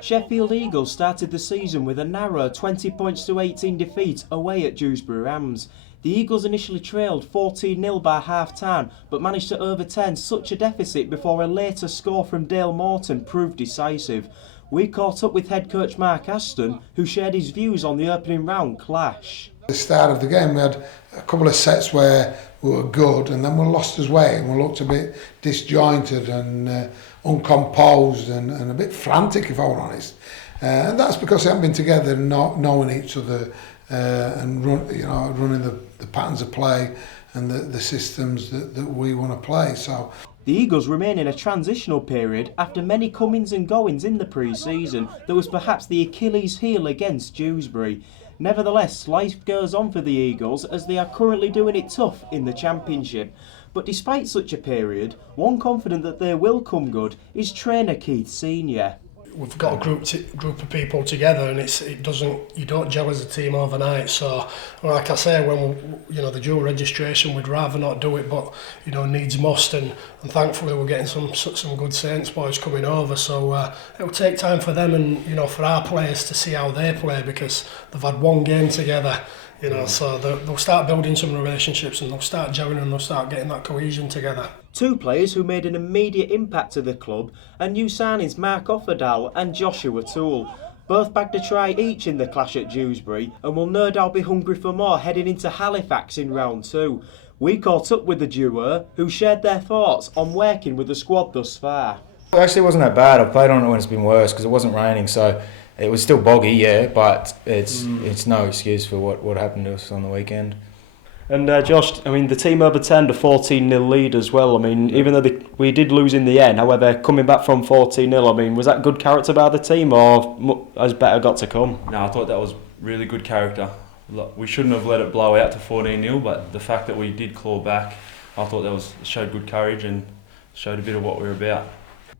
Sheffield Eagles started the season with a narrow 20 points to 18 defeat away at Dewsbury Rams. The Eagles initially trailed 14-0 by half-time, but managed to overturn such a deficit before a later score from Dale Morton proved decisive. We caught up with head coach Mark Aston, who shared his views on the opening round clash. At the start of the game we had a couple of sets where we were good and then we lost our way and we looked a bit disjointed and uncomposed and a bit frantic, if I were honest. And that's because they haven't been together and not knowing each other and running the patterns of play and the systems that we want to play. So the Eagles remain in a transitional period after many comings and goings in the pre-season that was perhaps the Achilles heel against Dewsbury. Nevertheless, life goes on for the Eagles as they are currently doing it tough in the Championship. But despite such a period, one confident that they will come good is trainer Keith Senior. We've got a group of people together, and you don't gel as a team overnight. So, like I say, when the dual registration, we'd rather not do it, but needs must. And thankfully, we're getting some good Saints boys coming over. So it'll take time for them and for our players to see how they play, because they've had one game together. So they'll start building some relationships and they'll start gelling and they'll start getting that cohesion together. Two players who made an immediate impact to the club are new signings Mark Offerdahl and Joshua Toole. Both bagged a try each in the clash at Dewsbury and will no doubt be hungry for more heading into Halifax in round 2. We caught up with the duo who shared their thoughts on working with the squad thus far. Actually, it wasn't that bad. I've played on it when it's been worse because it wasn't raining, so it was still boggy, yeah, but it's no excuse for what happened to us on the weekend. And Josh, the team overturned a 14-0 lead as well. Even though we did lose in the end, however, coming back from 14-0, was that good character by the team, or has better got to come? No, I thought that was really good character. We shouldn't have let it blow out to 14-0, but the fact that we did claw back, I thought showed good courage and showed a bit of what we were about.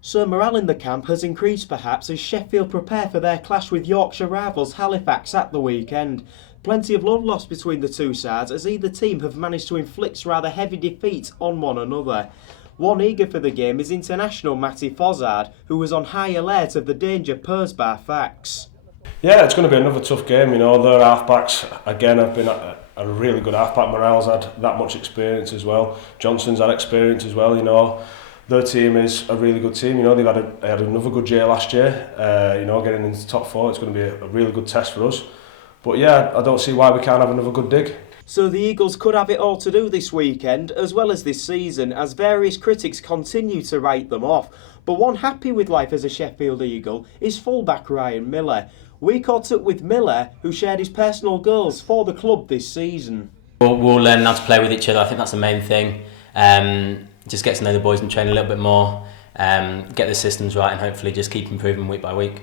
So morale in the camp has increased perhaps as Sheffield prepare for their clash with Yorkshire rivals Halifax at the weekend. Plenty of love lost between the two sides as either team have managed to inflict rather heavy defeats on one another. One eager for the game is international Matty Fozard, who was on high alert of the danger posed by Fax. Yeah, it's going to be another tough game. Their halfbacks again have been a really good halfback. Morale's had that much experience as well. Johnson's had experience as well. Their team is a really good team. They had another good year last year. Getting into the top 4, it's going to be a really good test for us. But yeah, I don't see why we can't have another good dig. So the Eagles could have it all to do this weekend, as well as this season, as various critics continue to write them off. But one happy with life as a Sheffield Eagle is fullback Ryan Millar. We caught up with Millar, who shared his personal goals for the club this season. We'll learn how to play with each other. I think that's the main thing. Just get to know the boys and train a little bit more, get the systems right, and hopefully just keep improving week by week.